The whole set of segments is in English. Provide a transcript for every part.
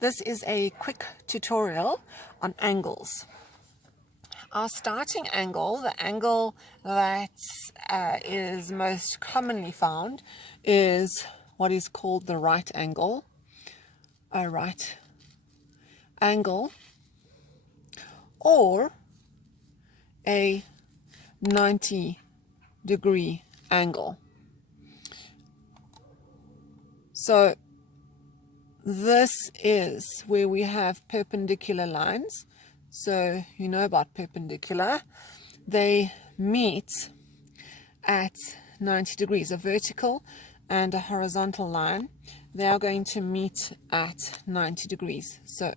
This is a quick tutorial on angles. Our starting angle, the angle that is most commonly found, is what is called the right angle. A right angle, or a 90-degree angle. So this is where we have perpendicular lines. So you know about perpendicular. They meet at 90 degrees. A vertical and a horizontal line, they are going to meet at 90 degrees. So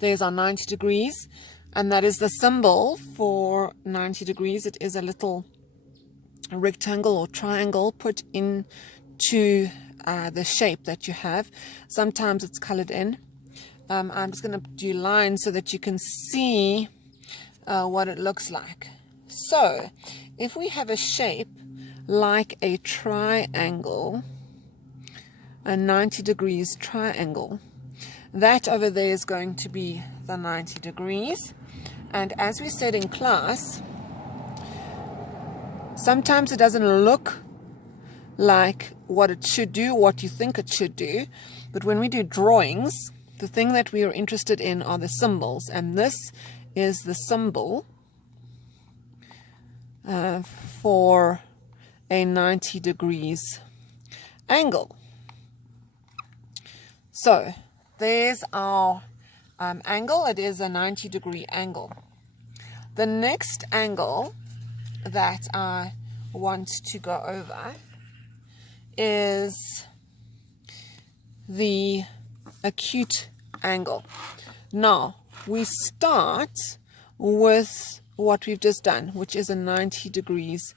there's our 90 degrees, and that is the symbol for 90 degrees. It is a little rectangle or triangle put into the shape that you have. Sometimes it's colored in. I'm just going to do lines so that you can see what it looks like. So if we have a shape like a triangle, a 90 degrees triangle, that over there is going to be the 90 degrees. And as we said in class, sometimes it doesn't look like what it should do, what you think it should do. But when we do drawings, the thing that we are interested in are the symbols. And this is the symbol for a 90 degrees angle. So there's our angle. It is a 90-degree angle. The next angle that I want to go over is the acute angle. Now, we start with what we've just done, which is a 90 degrees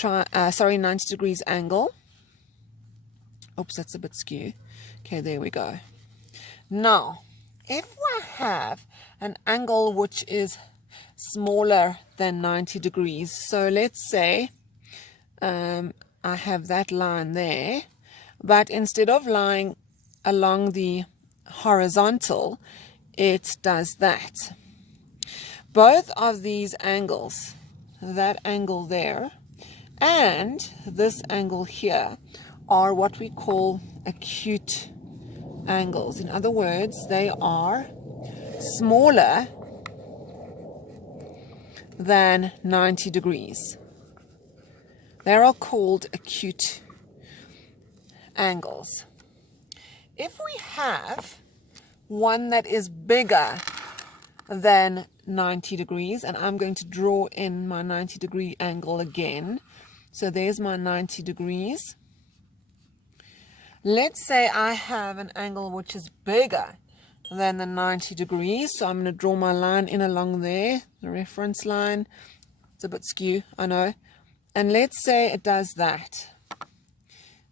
90 degrees angle. Oops, that's a bit skew. Okay, there we go. Now, if I have an angle which is smaller than 90 degrees, so let's say I have that line there, but instead of lying along the horizontal, it does that. Both of these angles, that angle there and this angle here, are what we call acute angles. In other words, they are smaller than 90 degrees. They are called acute angles. If we have one that is bigger than 90 degrees, and I'm going to draw in my 90-degree angle again. So there's my 90 degrees. Let's say I have an angle which is bigger than the 90 degrees. So I'm going to draw my line in along there, the reference line. It's a bit skew, I know. And let's say it does that.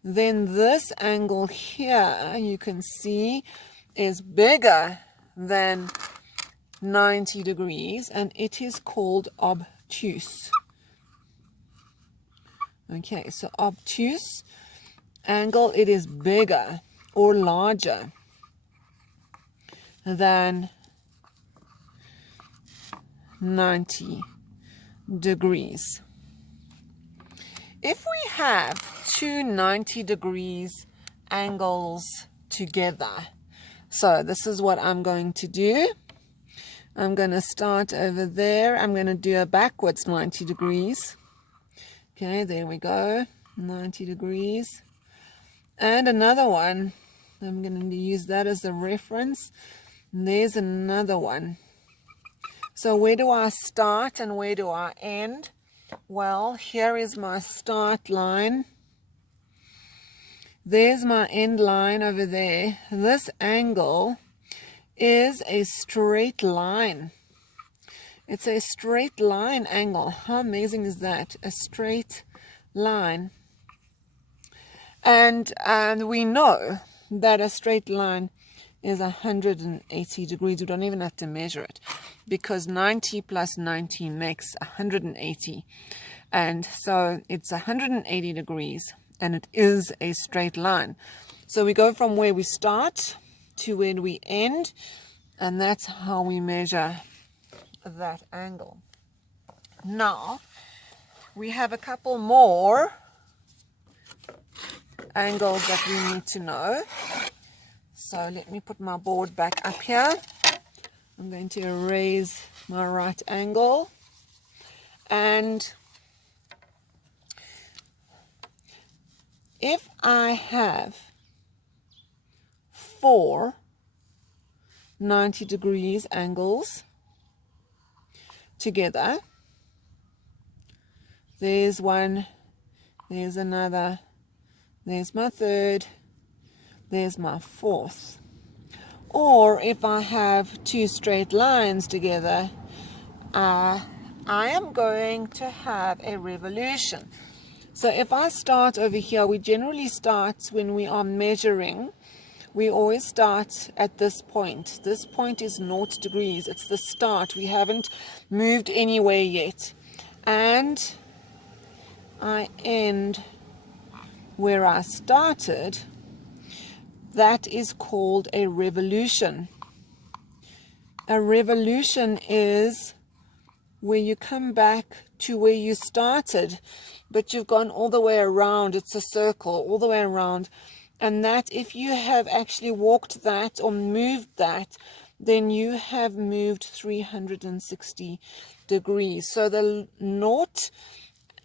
Then this angle here, you can see, is bigger than 90 degrees, and it is called obtuse. Okay, so obtuse angle, it is bigger or larger than 90 degrees. If we have two 90 degrees angles together, so this is what I'm going to do. I'm going to start over there. I'm going to do a backwards 90 degrees. Okay, there we go, 90 degrees. And another one, I'm going to use that as the reference. And there's another one. So where do I start and where do I end? Well, here is my start line. There's my end line over there. This angle is a straight line. It's a straight line angle. How amazing is that? A straight line. And we know that a straight line is 180 degrees. We don't even have to measure it, because 90 plus 90 makes 180. And so it's 180 degrees. and it is a straight line. So we go from where we start to where we end, and that's how we measure that angle. Now, we have a couple more angles that we need to know. So let me put my board back up here. I'm going to erase my right angle. And if I have 4 90 degrees angles together, there's one, there's another, there's my third, there's my fourth. Or if I have 2 straight lines together, I am going to have a revolution. So if I start over here, we generally start when we are measuring, we always start at this point. This point is 0 degrees. It's the start. We haven't moved anywhere yet. And I end where I started. That is called a revolution. A revolution is where you come back to where you started, but you've gone all the way around. It's a circle all the way around. And that, if you have actually walked that or moved that, then you have moved 360 degrees. So the 0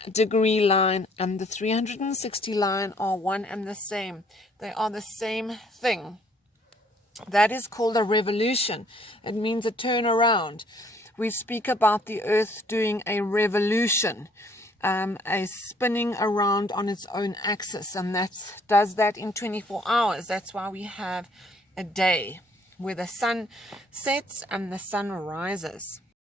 degree line and the 360 line are one and the same. They are the same thing. That is called a revolution. It means a turnaround. We speak about the earth doing a revolution, a spinning around on its own axis, and that does that in 24 hours. That's why we have a day where the sun sets and the sun rises.